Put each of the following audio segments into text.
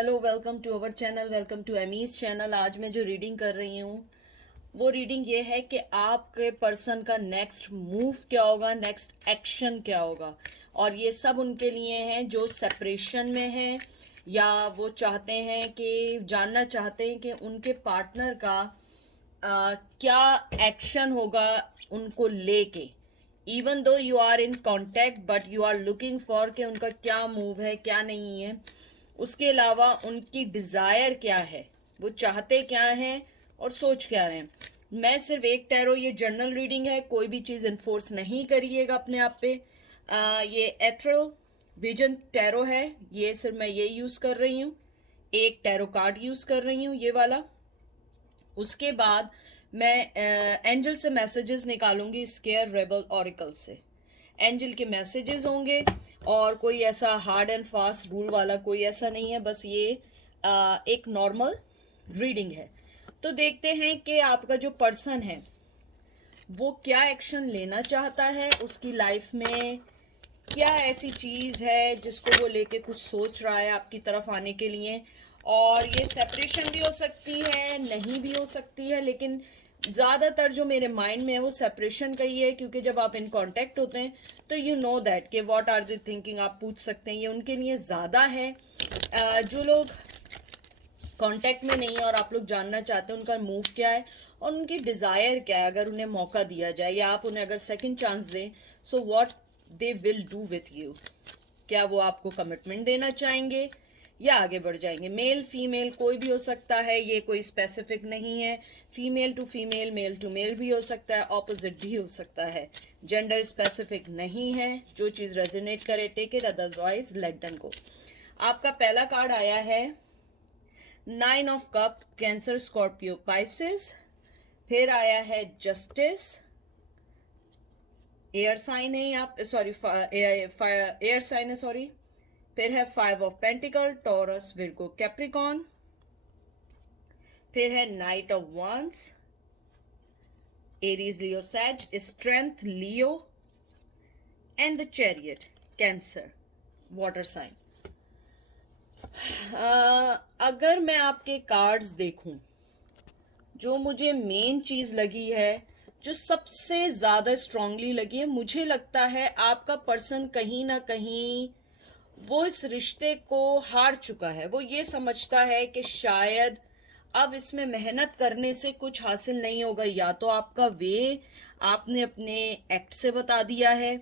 Hello, welcome to our channel, welcome to Amy's channel. आज मैं जो रीडिंग कर रही हूँ वो रीडिंग ये है कि आपके पर्सन का नेक्स्ट मूव क्या होगा, नेक्स्ट एक्शन क्या होगा। और ये सब उनके लिए हैं जो सेपरेशन में हैं या वो चाहते हैं कि जानना चाहते हैं कि उनके पार्टनर का क्या एक्शन होगा उनको लेके। Even though you are in contact but you are looking for कि उनका क्या मूव है क्या नहीं है। उसके अलावा उनकी डिज़ायर क्या है, वो चाहते क्या हैं और सोच क्या रहे हैं। मैं सिर्फ एक टैरो, ये जर्नल रीडिंग है, कोई भी चीज़ इन्फोर्स नहीं करिएगा अपने आप पे। ये एथरल विजन टैरो है, ये सिर्फ मैं ये यूज़ कर रही हूँ। एक टैरो कार्ड यूज़ कर रही हूँ, ये वाला। उसके बाद मैं एंजल से मैसेजेस निकालूंगी, स्केयर रेबल ऑरिकल से एंजल के मैसेजेस होंगे। और कोई ऐसा हार्ड एंड फास्ट रूल वाला कोई ऐसा नहीं है, बस ये एक नॉर्मल रीडिंग है। तो देखते हैं कि आपका जो पर्सन है वो क्या एक्शन लेना चाहता है, उसकी लाइफ में क्या ऐसी चीज़ है जिसको वो लेके कुछ सोच रहा है आपकी तरफ आने के लिए। और ये सेपरेशन भी हो सकती है, नहीं भी हो सकती है, लेकिन ज़्यादातर जो मेरे माइंड में है वो सेपरेशन का ही है, क्योंकि जब आप इन कांटेक्ट होते हैं तो यू नो दैट कि व्हाट आर दे थिंकिंग, आप पूछ सकते हैं। ये उनके लिए ज़्यादा है। जो लोग कांटेक्ट में नहीं है और आप लोग जानना चाहते हैं उनका मूव क्या है और उनकी डिज़ायर क्या है, अगर उन्हें मौका दिया जाए या आप उन्हें अगर सेकंड चांस दें, so what they will do with you. क्या वो आपको कमिटमेंट देना चाहेंगे या आगे बढ़ जाएंगे। मेल फीमेल कोई भी हो सकता है, ये कोई स्पेसिफिक नहीं है। Female to female, male to male भी हो सकता है, ऑपोजिट भी हो सकता है। जेंडर स्पेसिफिक नहीं है। जो चीज़ रेजोनेट करे take it, otherwise let them go. आपका पहला कार्ड आया है 9 of cup, Cancer Scorpio Pisces. फिर आया है जस्टिस, एयर साइन है आप, सॉरी एयर साइन है, सॉरी। फिर है 5 of pentacle, Taurus Virgo Capricorn. फिर है knight of wands, Aries Leo Sag, strength Leo. And the chariot, Cancer water sign. अगर मैं आपके कार्ड्स देखूं, जो मुझे मेन चीज़ लगी है, जो सबसे ज़्यादा स्ट्रांगली लगी है, मुझे लगता है आपका पर्सन कहीं ना कहीं वो इस रिश्ते को हार चुका है। वो ये समझता है कि शायद अब इसमें मेहनत करने से कुछ हासिल नहीं होगा। या तो आपका वे आपने अपने एक्ट से बता दिया है,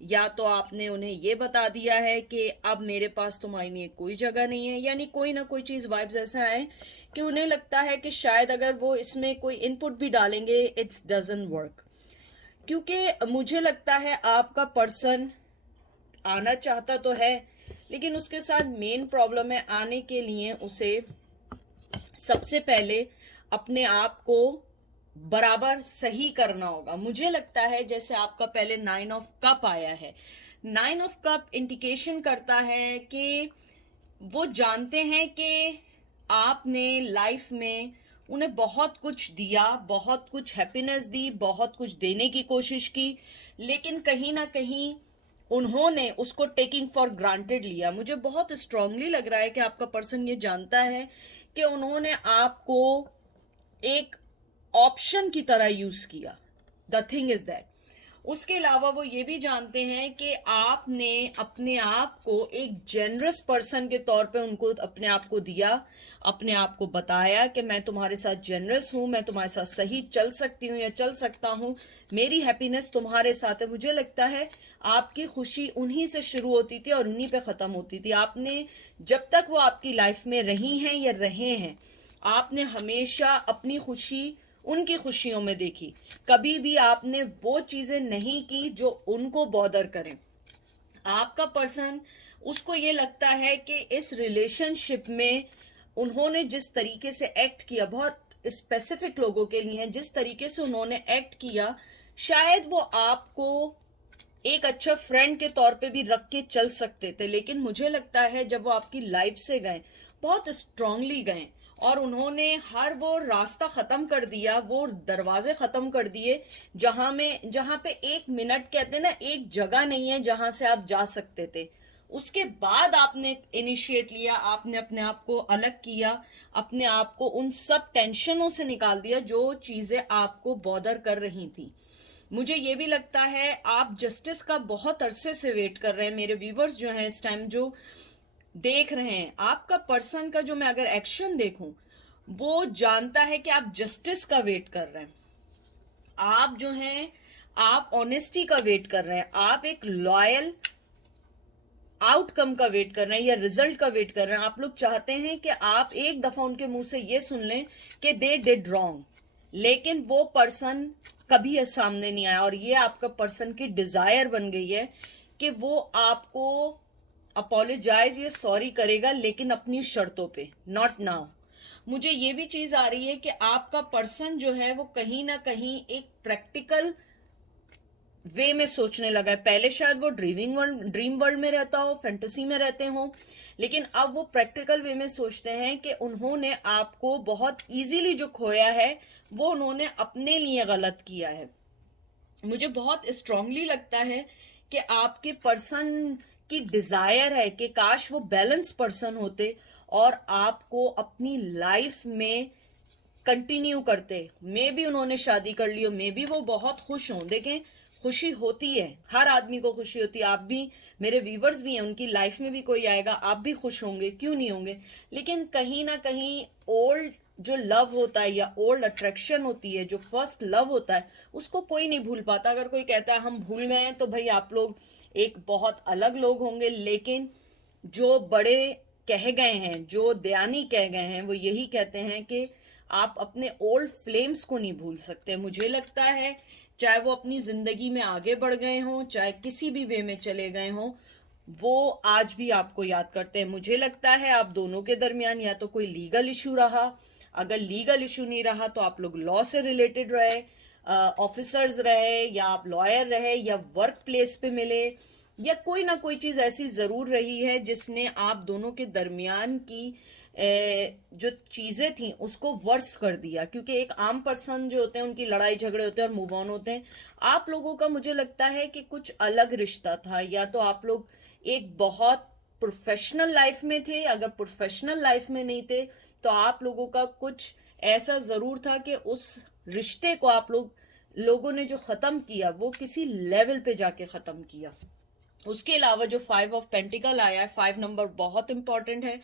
या तो आपने उन्हें ये बता दिया है कि अब मेरे पास तुम्हारे लिए कोई जगह नहीं है। यानी कोई ना कोई चीज़ वाइब्स ऐसा है कि उन्हें लगता है कि शायद अगर वो इसमें कोई इनपुट भी डालेंगे इट्स डजंट वर्क। क्योंकि मुझे लगता है आपका पर्सन आना चाहता तो है, लेकिन उसके साथ मेन प्रॉब्लम है, आने के लिए उसे सबसे पहले अपने आप को बराबर सही करना होगा। मुझे लगता है जैसे आपका पहले 9 ऑफ कप आया है, 9 ऑफ कप इंडिकेशन करता है कि वो जानते हैं कि आपने लाइफ में उन्हें बहुत कुछ दिया, बहुत कुछ हैप्पीनेस दी, बहुत कुछ देने की कोशिश की, लेकिन कहीं ना कहीं उन्होंने उसको टेकिंग फॉर ग्रांटेड लिया। मुझे बहुत स्ट्रांगली लग रहा है कि आपका पर्सन ये जानता है कि उन्होंने आपको एक ऑप्शन की तरह यूज किया। द थिंग इज दैट उसके अलावा वो ये भी जानते हैं कि आपने अपने आप को एक जेनरस पर्सन के तौर पे उनको अपने आप को दिया, अपने आप को बताया कि मैं तुम्हारे साथ जेनरस हूँ, मैं तुम्हारे साथ सही चल सकती हूँ या चल सकता हूँ, मेरी हैप्पीनेस तुम्हारे साथ है। मुझे लगता है आपकी खुशी उन्हीं से शुरू होती थी और उन्हीं पे ख़त्म होती थी। आपने जब तक वो आपकी लाइफ में रही हैं या रहे हैं, आपने हमेशा अपनी खुशी उनकी खुशियों में देखी। कभी भी आपने वो चीज़ें नहीं की जो उनको बॉदर करें। आपका पर्सन, उसको ये लगता है कि इस रिलेशनशिप में उन्होंने जिस तरीके से एक्ट किया, बहुत स्पेसिफिक लोगों के लिए है, जिस तरीके से उन्होंने एक्ट किया, शायद वो आपको एक अच्छा फ्रेंड के तौर पे भी रख के चल सकते थे। लेकिन मुझे लगता है जब वो आपकी लाइफ से गए, बहुत स्ट्रांगली गए और उन्होंने हर वो रास्ता ख़त्म कर दिया, वो दरवाजे ख़त्म कर दिए जहाँ पे 1 मिनट कहते हैं ना, एक जगह नहीं है जहाँ से आप जा सकते थे। उसके बाद आपने इनिशिएट लिया, आपने अपने आप को अलग किया, अपने आप को उन सब टेंशनों से निकाल दिया जो चीज़ें आपको बॉदर कर रही थी। मुझे ये भी लगता है आप जस्टिस का बहुत अरसे से वेट कर रहे हैं। मेरे व्यूवर्स जो हैं इस टाइम जो देख रहे हैं, आपका पर्सन का जो मैं अगर एक्शन देखूं, वो जानता है कि आप जस्टिस का वेट कर रहे हैं। आप जो हैं, आप ऑनेस्टी का वेट कर रहे हैं, आप एक लॉयल आउटकम का वेट कर रहे हैं या रिजल्ट का वेट कर रहे हैं। आप लोग चाहते हैं कि आप एक दफा उनके मुंह से ये सुन लें कि दे डिड रॉन्ग, लेकिन वो पर्सन कभी सामने नहीं आया। और ये आपका पर्सन की डिजायर बन गई है कि वो आपको अपोलोजाइज या सॉरी करेगा, लेकिन अपनी शर्तों पे, नॉट नाउ। मुझे ये भी चीज आ रही है कि आपका पर्सन जो है वो कहीं ना कहीं एक प्रैक्टिकल वे में सोचने लगा है। पहले शायद वो ड्रीम वर्ल्ड में रहता हो, फैंटेसी में रहते हो, लेकिन अब वो प्रैक्टिकल वे में सोचते हैं कि उन्होंने आपको बहुत इजीली जो खोया है वो उन्होंने अपने लिए गलत किया है। मुझे बहुत स्ट्रांगली लगता है कि आपके पर्सन की डिजायर है कि काश वो बैलेंस पर्सन होते और आपको अपनी लाइफ में कंटिन्यू करते। मे भी उन्होंने शादी कर ली हो, मे भी वो बहुत खुश हों। देखें, खुशी होती है, हर आदमी को खुशी होती है। आप भी, मेरे व्यूवर्स भी हैं, उनकी लाइफ में भी कोई आएगा, आप भी खुश होंगे, क्यों नहीं होंगे। लेकिन कहीं ना कहीं ओल्ड जो लव होता है या ओल्ड अट्रैक्शन होती है, जो फर्स्ट लव होता है, उसको कोई नहीं भूल पाता। अगर कोई कहता है हम भूल गए हैं, तो भाई आप लोग एक बहुत अलग लोग होंगे। लेकिन जो बड़े कह गए हैं, जो दयानी कह गए हैं, वो यही कहते हैं कि आप अपने ओल्ड फ्लेम्स को नहीं भूल सकते। मुझे लगता है चाहे वो अपनी जिंदगी में आगे बढ़ गए हों, चाहे किसी भी वे में चले गए हों, वो आज भी आपको याद करते हैं। मुझे लगता है आप दोनों के दरमियान या तो कोई लीगल इशू रहा, अगर लीगल इशू नहीं रहा तो आप लोग लॉ से रिलेटेड रहे, ऑफिसर्स रहे, या आप लॉयर रहे, या वर्क प्लेस पे मिले, या कोई ना कोई चीज़ ऐसी ज़रूर रही है जिसने आप दोनों के दरमियान की जो चीज़ें थी उसको वर्स कर दिया। क्योंकि एक आम पर्सन जो होते हैं उनकी लड़ाई झगड़े होते हैं और मूव ऑन होते हैं। आप लोगों का मुझे लगता है कि कुछ अलग रिश्ता था, या तो आप लोग एक बहुत प्रोफेशनल लाइफ में थे, अगर प्रोफेशनल लाइफ में नहीं थे तो आप लोगों का कुछ ऐसा ज़रूर था कि उस रिश्ते को आप लोगों ने जो ख़त्म किया वो किसी लेवल पे जाके ख़त्म किया। उसके अलावा जो 5 ऑफ पेंटिकल आया है, 5 नंबर बहुत इंपॉर्टेंट है।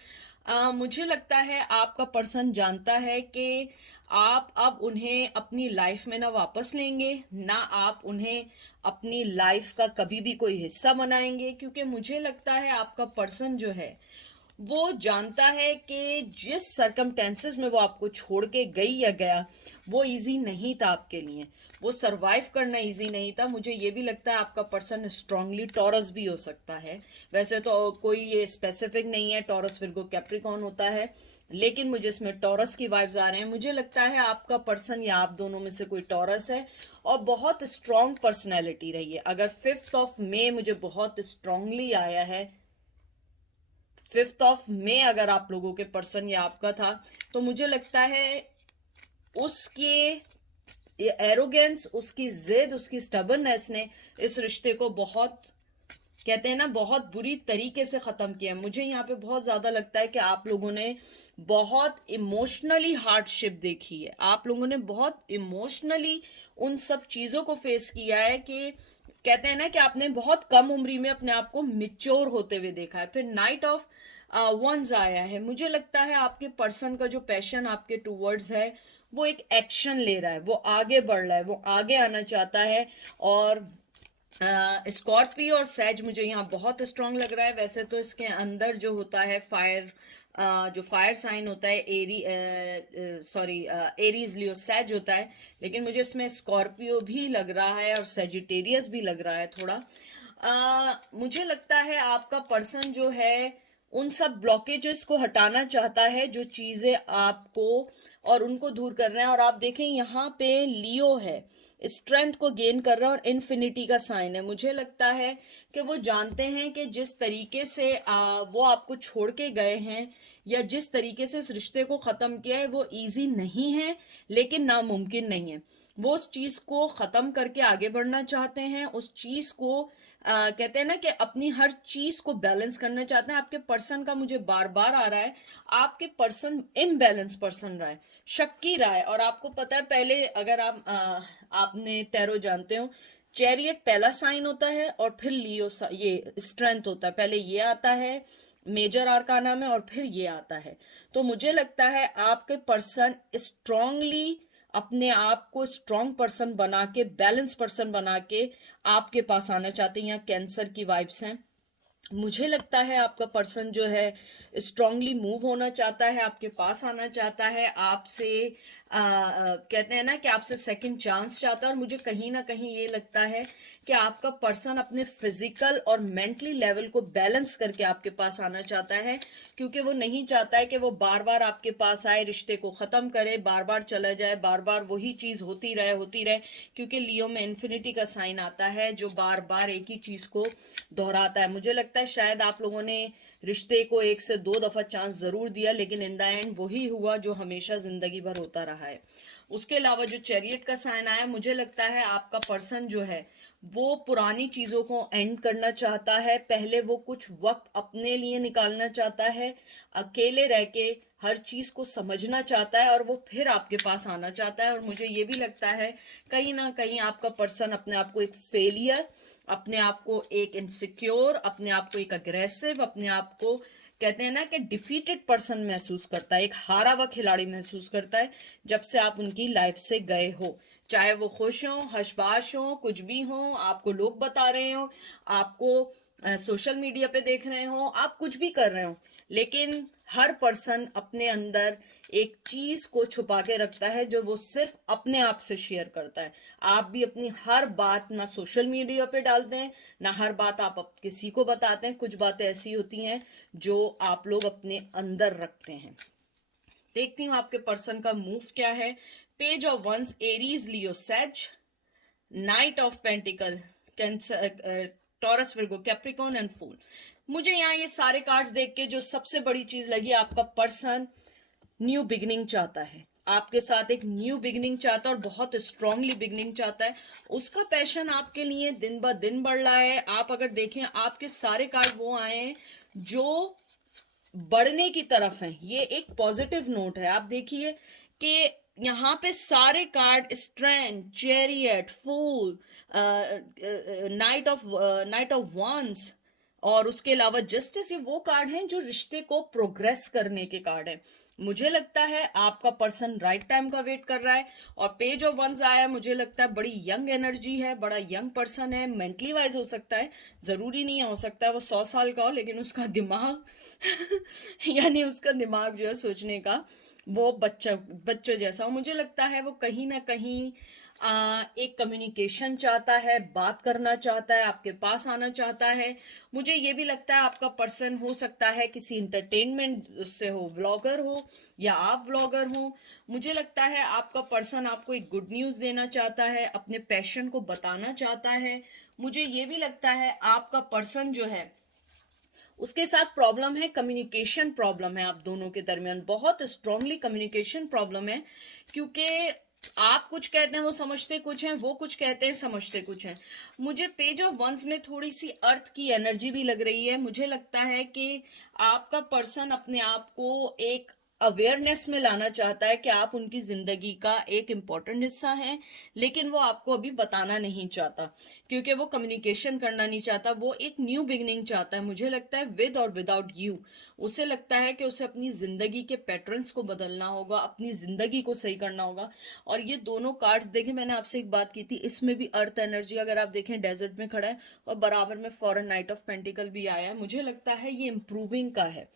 मुझे लगता है आपका पर्सन जानता है कि आप अब उन्हें अपनी लाइफ में ना वापस लेंगे, ना आप उन्हें अपनी लाइफ का कभी भी कोई हिस्सा बनाएंगे। क्योंकि मुझे लगता है आपका पर्सन जो है वो जानता है कि जिस सरकमटेंसेस में वो आपको छोड़ के गई या गया, वो इजी नहीं था आपके लिए, वो सरवाइव करना इजी नहीं था। मुझे ये भी लगता है आपका पर्सन स्ट्रांगली टॉरस भी हो सकता है। वैसे तो कोई ये स्पेसिफिक नहीं है, टॉरस फिर को कैप्रिकॉन होता है, लेकिन मुझे इसमें टॉरस की वाइब्स आ रहे हैं। मुझे लगता है आपका पर्सन या आप दोनों में से कोई टॉरस है और बहुत स्ट्रांग पर्सनैलिटी रही है। अगर 5 ऑफ मे मुझे बहुत स्ट्रांगली आया है, 5 ऑफ मे अगर आप लोगों के पर्सन या आपका था, तो मुझे लगता है उसके एरोगेंस, उसकी जिद, उसकी स्टबरनेस ने इस रिश्ते को बहुत, कहते हैं ना, बहुत बुरी तरीके से ख़त्म किया। मुझे यहाँ पे बहुत ज़्यादा लगता है कि आप लोगों ने बहुत इमोशनली हार्डशिप देखी है, आप लोगों ने बहुत इमोशनली उन सब चीज़ों को फेस किया है कि कहते हैं ना कि आपने बहुत कम उम्र में अपने आप को मिच्योर होते हुए देखा है। फिर नाइट ऑफ वंस आया है। मुझे लगता है आपके पर्सन का जो पैशन आपके टूवर्ड्स है वो एक एक्शन ले रहा है, वो आगे बढ़ रहा है, वो आगे आना चाहता है। और स्कॉर्पियो और सैज मुझे यहाँ बहुत स्ट्रांग लग रहा है। वैसे तो इसके अंदर जो होता है फायर, जो फायर साइन होता है एरीज लियो सैज होता है, लेकिन मुझे इसमें स्कॉर्पियो भी लग रहा है और सेजिटेरियस भी लग रहा है थोड़ा। मुझे लगता है आपका पर्सन जो है उन सब ब्लॉकेजेस को हटाना चाहता है, जो चीज़ें आपको और उनको दूर कर रहे हैं। और आप देखें यहाँ पे लियो है, स्ट्रेंथ को गेन कर रहा है और इन्फिनिटी का साइन है। मुझे लगता है कि वो जानते हैं कि जिस तरीके से वो आपको छोड़ के गए हैं या जिस तरीके से इस रिश्ते को ख़त्म किया है वो इजी नहीं है, लेकिन नामुमकिन नहीं है। वो उस चीज़ को ख़त्म करके आगे बढ़ना चाहते हैं, उस चीज़ को कहते हैं ना कि अपनी हर चीज को बैलेंस करना चाहते हैं। आपके पर्सन का मुझे बार बार आ रहा है, आपके पर्सन इम्बैलेंस पर्सन रहा है, शक्की रहा है। और आपको पता है, पहले अगर आपने टैरो जानते हो, चैरियट पहला साइन होता है और फिर लियो ये स्ट्रेंथ होता है। पहले ये आता है मेजर आर्काना में और फिर ये आता है। तो मुझे लगता है आपके पर्सन स्ट्रांगली अपने आप को स्ट्रांग पर्सन बना के, बैलेंस पर्सन बना के आपके पास आना चाहते हैं। यहाँ कैंसर की वाइब्स हैं। मुझे लगता है आपका पर्सन जो है स्ट्रांगली मूव होना चाहता है, आपके पास आना चाहता है, आपसे कहते हैं ना कि आपसे सेकंड चांस चाहता है। और मुझे कहीं ना कहीं ये लगता है कि आपका पर्सन अपने फिजिकल और मेंटली लेवल को बैलेंस करके आपके पास आना चाहता है, क्योंकि वो नहीं चाहता है कि वो बार बार आपके पास आए, रिश्ते को ख़त्म करे, बार बार चला जाए, बार बार वही चीज़ होती रहे। क्योंकि लियो में इन्फिनिटी का साइन आता है जो बार बार एक ही चीज़ को दोहराता है। मुझे लगता है शायद आप लोगों ने रिश्ते को 1 से 2 दफ़ा चांस ज़रूर दिया, लेकिन इन द एंड वही हुआ जो हमेशा ज़िंदगी भर होता रहा है। उसके अलावा जो चैरियट का साइन आया, मुझे लगता है आपका पर्सन जो है वो पुरानी चीज़ों को एंड करना चाहता है। पहले वो कुछ वक्त अपने लिए निकालना चाहता है, अकेले रह के हर चीज़ को समझना चाहता है, और वो फिर आपके पास आना चाहता है। और मुझे ये भी लगता है कहीं ना कहीं आपका पर्सन अपने आप को एक फेलियर, अपने आप को एक इनसिक्योर, अपने आप को एक अग्रेसिव, अपने आप को कहते हैं ना कि डिफीटेड पर्सन महसूस करता है, एक हारा हुआ खिलाड़ी महसूस करता है जब से आप उनकी लाइफ से गए हो। चाहे वो खुश हो, हशबाश हो, कुछ भी हो, आपको लोग बता रहे हो, आपको सोशल मीडिया पे देख रहे हो, आप कुछ भी कर रहे हो, लेकिन हर पर्सन अपने अंदर एक चीज को छुपा के रखता है जो वो सिर्फ अपने आप से शेयर करता है। आप भी अपनी हर बात ना सोशल मीडिया पे डालते हैं, ना हर बात आप किसी को बताते हैं। कुछ बातें ऐसी होती हैं जो आप लोग अपने अंदर रखते हैं। देखती हूँ आपके पर्सन का मूव क्या है। Page of wands, Aries, Leo, Sag, knight of pentacles, Cancer, Taurus, Virgo, Capricorn and fool. मुझे यहाँ ये सारे कार्ड्स देख के जो सबसे बड़ी चीज लगी, आपका पर्सन न्यू बिगिनिंग चाहता है, आपके साथ एक न्यू बिगिनिंग चाहता है और बहुत स्ट्रांगली बिगिनिंग चाहता है। उसका पैशन आपके लिए दिन ब दिन बढ़ रहा है। आप अगर देखें, आपके सारे कार्ड वो आए हैं जो बढ़ने की तरफ है। ये एक पॉजिटिव नोट है। आप देखिए कि यहाँ पे सारे card strength, chariot, fool, knight of wands और उसके अलावा जस्टिस, ये वो कार्ड हैं जो रिश्ते को प्रोग्रेस करने के कार्ड हैं। मुझे लगता है आपका पर्सन राइट टाइम का वेट कर रहा है। और पेज ऑफ वंस आया, मुझे लगता है बड़ी यंग एनर्जी है, बड़ा यंग पर्सन है। मेंटली वाइज हो सकता है, ज़रूरी नहीं है, हो सकता है वो 100 साल का हो, लेकिन उसका दिमाग यानी उसका दिमाग जो है सोचने का, वो बच्चों जैसा हो। मुझे लगता है वो कहीं ना कहीं एक कम्युनिकेशन चाहता है, बात करना चाहता है, आपके पास आना चाहता है। मुझे ये भी लगता है आपका पर्सन हो सकता है किसी इंटरटेनमेंट उससे हो, व्लॉगर हो या आप व्लॉगर हो। मुझे लगता है आपका पर्सन आपको एक गुड न्यूज़ देना चाहता है, अपने पैशन को बताना चाहता है। मुझे ये भी लगता है आपका पर्सन जो है उसके साथ प्रॉब्लम है, कम्युनिकेशन प्रॉब्लम है। आप दोनों के दरमियान बहुत स्ट्रांगली कम्युनिकेशन प्रॉब्लम है, क्योंकि आप कुछ कहते हैं वो समझते कुछ हैं, वो कुछ कहते हैं समझते कुछ हैं। मुझे पेज ऑफ वंस में थोड़ी सी अर्थ की एनर्जी भी लग रही है। मुझे लगता है कि आपका पर्सन अपने आप को एक अवेयरनेस में लाना चाहता है कि आप उनकी जिंदगी का एक इम्पॉर्टेंट हिस्सा हैं, लेकिन वो आपको अभी बताना नहीं चाहता, क्योंकि वो कम्युनिकेशन करना नहीं चाहता। वो एक न्यू बिगनिंग चाहता है, मुझे लगता है विद और विदाउट यू। उसे लगता है कि उसे अपनी जिंदगी के पैटर्न्स को बदलना होगा, अपनी जिंदगी को सही करना होगा। और ये दोनों कार्ड्स देखें, मैंने आपसे एक बात की थी, इसमें भी अर्थ एनर्जी अगर आप देखें डेजर्ट में खड़ा है, और बराबर में फॉरन नाइट ऑफ पेंटिकल भी आया है। मुझे लगता है ये इम्प्रूविंग का है,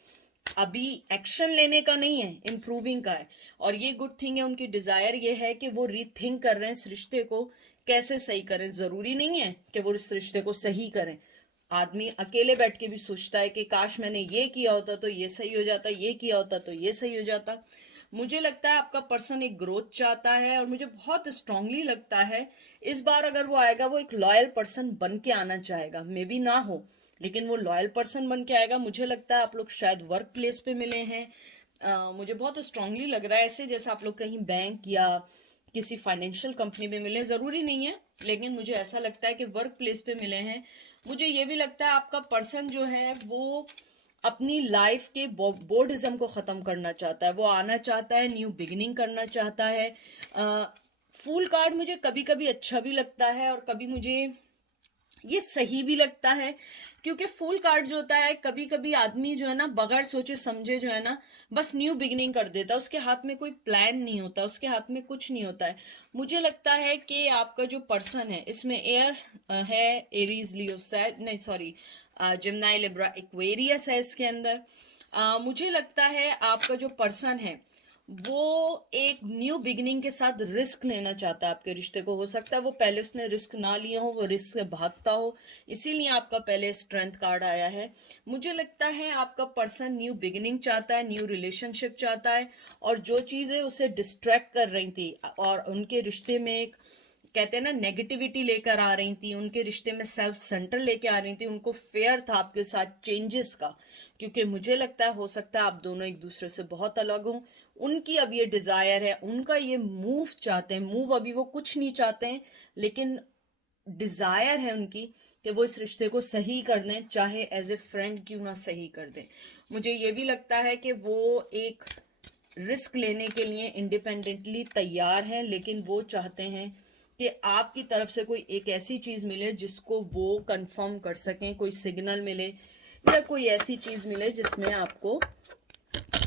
अभी एक्शन लेने का नहीं है, इम्प्रूविंग का है। और ये गुड थिंग है, उनकी डिजायर ये है कि वो रीथिंक कर रहे हैं इस रिश्ते को कैसे सही करें। जरूरी नहीं है कि वो इस रिश्ते को सही करें। आदमी अकेले बैठ के भी सोचता है कि काश मैंने ये किया होता तो ये सही हो जाता, ये किया होता तो ये सही हो जाता। मुझे लगता है आपका पर्सन एक ग्रोथ चाहता है, और मुझे बहुत स्ट्रांगली लगता है इस बार अगर वो आएगा, वो एक लॉयल पर्सन बन के आना चाहेगा। मे बी ना हो, लेकिन वो लॉयल पर्सन बन के आएगा। मुझे लगता है आप लोग शायद वर्क प्लेस पे मिले हैं। मुझे बहुत स्ट्रांगली लग रहा है ऐसे, जैसे आप लोग कहीं बैंक या किसी फाइनेंशियल कंपनी में मिले, ज़रूरी नहीं है, लेकिन मुझे ऐसा लगता है कि वर्क प्लेस पे मिले हैं। मुझे ये भी लगता है आपका पर्सन जो है वो अपनी लाइफ के बोर्डिज्म को ख़त्म करना चाहता है, वो आना चाहता है, न्यू बिगिनिंग करना चाहता है। फूल कार्ड मुझे कभी कभी अच्छा भी लगता है और कभी मुझे ये सही भी लगता है, क्योंकि फुल कार्ड जो होता है कभी कभी आदमी जो है ना बगैर सोचे समझे जो है ना बस न्यू बिगिनिंग कर देता है, उसके हाथ में कोई प्लान नहीं होता, उसके हाथ में कुछ नहीं होता है। मुझे लगता है कि आपका जो पर्सन है इसमें एयर है, एरीज लियो सैज नहीं सॉरी जिम्नाई लिब्रा एक्वेरियस है इसके अंदर। मुझे लगता है आपका जो पर्सन है वो एक न्यू बिगिनिंग के साथ रिस्क लेना चाहता है आपके रिश्ते को। हो सकता है वो पहले उसने रिस्क ना लिया हो, वो रिस्क से भागता हो, इसीलिए आपका पहले स्ट्रेंथ कार्ड आया है। मुझे लगता है आपका पर्सन न्यू बिगिनिंग चाहता है, न्यू रिलेशनशिप चाहता है, और जो चीज़ें उसे डिस्ट्रैक्ट कर रही थी और उनके रिश्ते में एक कहते हैं ना नेगेटिविटी लेकर आ रही थी, उनके रिश्ते में सेल्फ सेंटर लेके आ रही थी, उनको फेयर था आपके साथ चेंजेस का। क्योंकि मुझे लगता है हो सकता है आप दोनों एक दूसरे से बहुत अलग हों, उनकी अब ये डिज़ायर है, उनका ये मूव चाहते हैं, मूव अभी वो कुछ नहीं चाहते हैं, लेकिन डिज़ायर है उनकी कि वो इस रिश्ते को सही कर दें, चाहे एज ए फ्रेंड क्यों ना सही कर दें। मुझे ये भी लगता है कि वो एक रिस्क लेने के लिए इंडिपेंडेंटली तैयार हैं, लेकिन वो चाहते हैं कि आपकी तरफ से कोई एक ऐसी चीज़ मिले जिसको वो कंफर्म कर सकें, कोई सिग्नल मिले या कोई ऐसी चीज़ मिले जिसमें आपको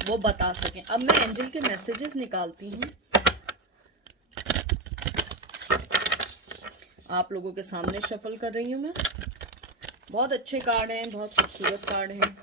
वो बता सकें। अब मैं एंजल के मैसेजेस निकालती हूँ, आप लोगों के सामने शफल कर रही हूँ मैं। बहुत अच्छे कार्ड हैं, बहुत खूबसूरत कार्ड हैं।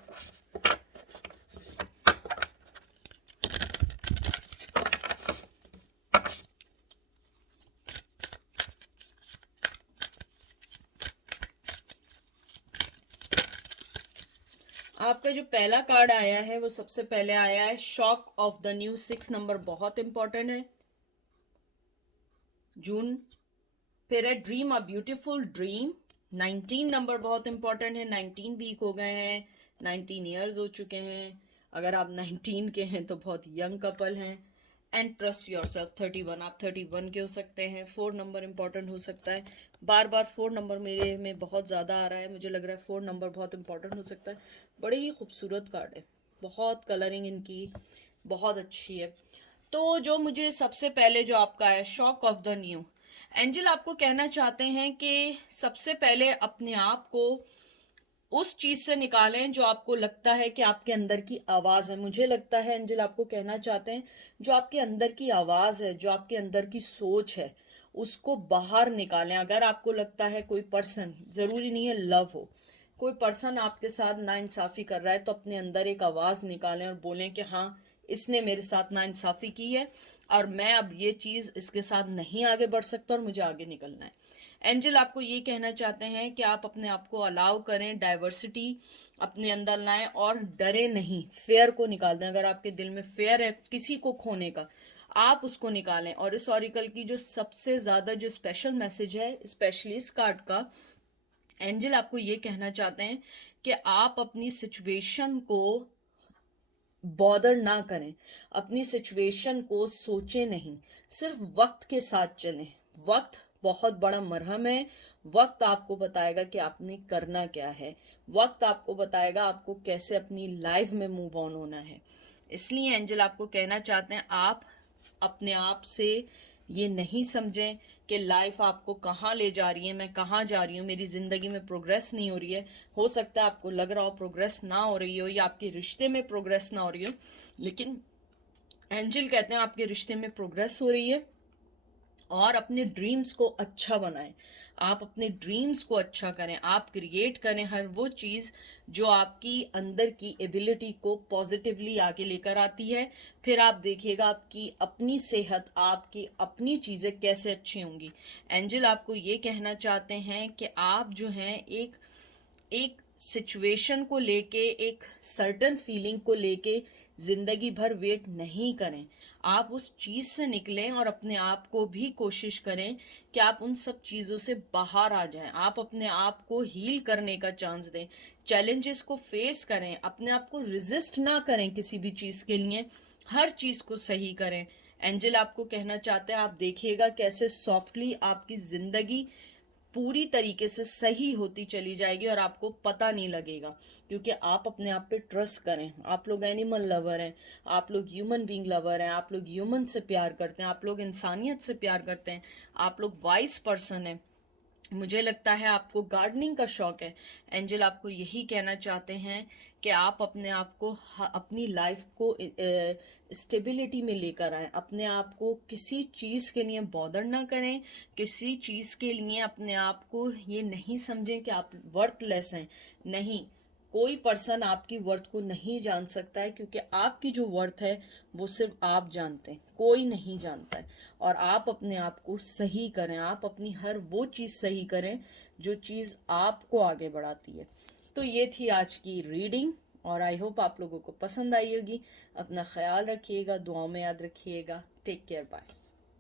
आपका जो पहला कार्ड आया है वो सबसे पहले आया है shock of the new. 6 number बहुत इंपॉर्टेंट है। जून। फिर है dream a beautiful dream. 19 number बहुत इंपॉर्टेंट है। 19 वीक हो गए हैं, 19 ईयर्स हो चुके हैं। अगर आप 19 के हैं तो बहुत यंग कपल हैं। And trust your self. 31, आप 31 के हो सकते हैं। 4 नंबर इंपॉर्टेंट हो सकता है। बार बार 4 नंबर मेरे में बहुत ज़्यादा आ रहा है, मुझे लग रहा है 4 नंबर बहुत इंपॉर्टेंट हो सकता है। बड़े ही खूबसूरत कार्ड है, बहुत कलरिंग इनकी बहुत अच्छी है। तो जो मुझे सबसे पहले जो आपका है shock of the new, angel आपको कहना चाहते हैं कि सबसे पहले अपने आप को उस चीज से निकालें जो आपको लगता है कि आपके अंदर की आवाज है। मुझे लगता है एंजल आपको कहना चाहते हैं जो आपके अंदर की आवाज है, जो आपके अंदर की सोच है, उसको बाहर निकालें। अगर आपको लगता है कोई पर्सन, जरूरी नहीं है लव हो, कोई पर्सन आपके साथ नाइंसाफी कर रहा है, तो अपने अंदर एक आवाज निकालें और बोलें कि हाँ, इसने मेरे साथ नाइंसाफी की है और मैं अब ये चीज इसके साथ नहीं आगे बढ़ सकता और मुझे आगे निकलना है। एंजल आपको ये कहना चाहते हैं कि आप अपने आप को अलाउ करें, डाइवर्सिटी अपने अंदर लाएं और डरे नहीं, फेयर को निकाल दें। अगर आपके दिल में फेयर है किसी को खोने का, आप उसको निकालें। और इस ऑरिकल की जो सबसे ज़्यादा जो स्पेशल मैसेज है, स्पेशली इस कार्ड का, एंजल आपको ये कहना चाहते हैं कि आप अपनी सिचुएशन को बॉदर ना करें, अपनी सिचुएशन को सोचें नहीं, सिर्फ वक्त के साथ चलें। वक्त बहुत बड़ा मरहम है। वक्त आपको बताएगा कि आपने करना क्या है, वक्त आपको बताएगा आपको कैसे अपनी लाइफ में मूव ऑन होना है। इसलिए एंजल आपको कहना चाहते हैं आप अपने आप से ये नहीं समझें कि लाइफ आपको कहाँ ले जा रही है, मैं कहाँ जा रही हूँ, मेरी ज़िंदगी में प्रोग्रेस नहीं हो रही है। हो सकता है आपको लग रहा हो प्रोग्रेस ना हो रही हो या आपके रिश्ते में प्रोग्रेस ना हो रही हो, लेकिन एंजल कहते हैं आपके रिश्ते में प्रोग्रेस हो रही है। और अपने ड्रीम्स को अच्छा बनाएं, आप अपने ड्रीम्स को अच्छा करें, आप क्रिएट करें हर वो चीज़ जो आपकी अंदर की एबिलिटी को पॉजिटिवली आगे लेकर आती है। फिर आप देखिएगा आपकी अपनी सेहत, आपकी अपनी चीज़ें कैसे अच्छी होंगी। एंजल आपको ये कहना चाहते हैं कि आप जो हैं एक एक सिचुएशन को लेके, एक सर्टन फीलिंग को लेके ज़िंदगी भर वेट नहीं करें। आप उस चीज़ से निकलें और अपने आप को भी कोशिश करें कि आप उन सब चीज़ों से बाहर आ जाएं। आप अपने आप को हील करने का चांस दें, चैलेंजेस को फेस करें, अपने आप को रिजिस्ट ना करें किसी भी चीज़ के लिए, हर चीज़ को सही करें। एंजल आपको कहना चाहते हैं आप देखिएगा कैसे सॉफ्टली आपकी ज़िंदगी पूरी तरीके से सही होती चली जाएगी और आपको पता नहीं लगेगा, क्योंकि आप अपने आप पे ट्रस्ट करें। आप लोग एनिमल लवर हैं, आप लोग ह्यूमन बीइंग लवर हैं, आप लोग ह्यूमन से प्यार करते हैं, आप लोग इंसानियत से प्यार करते हैं, आप लोग वाइस पर्सन हैं। मुझे लगता है आपको गार्डनिंग का शौक है। एंजल आपको यही कहना चाहते हैं कि आप अपने आप को अपनी लाइफ को स्टेबिलिटी में लेकर आएं। अपने आप को किसी चीज़ के लिए बॉदर ना करें, किसी चीज़ के लिए अपने आप को ये नहीं समझें कि आप वर्थलेस हैं। नहीं, कोई पर्सन आपकी वर्थ को नहीं जान सकता है, क्योंकि आपकी जो वर्थ है वो सिर्फ आप जानते हैं, कोई नहीं जानता है। और आप अपने आप को सही करें, आप अपनी हर वो चीज़ सही करें जो चीज़ आपको आगे बढ़ाती है। तो ये थी आज की रीडिंग, और आई होप आप लोगों को पसंद आई होगी। अपना ख्याल रखिएगा, दुआओं में याद रखिएगा। Take care, bye.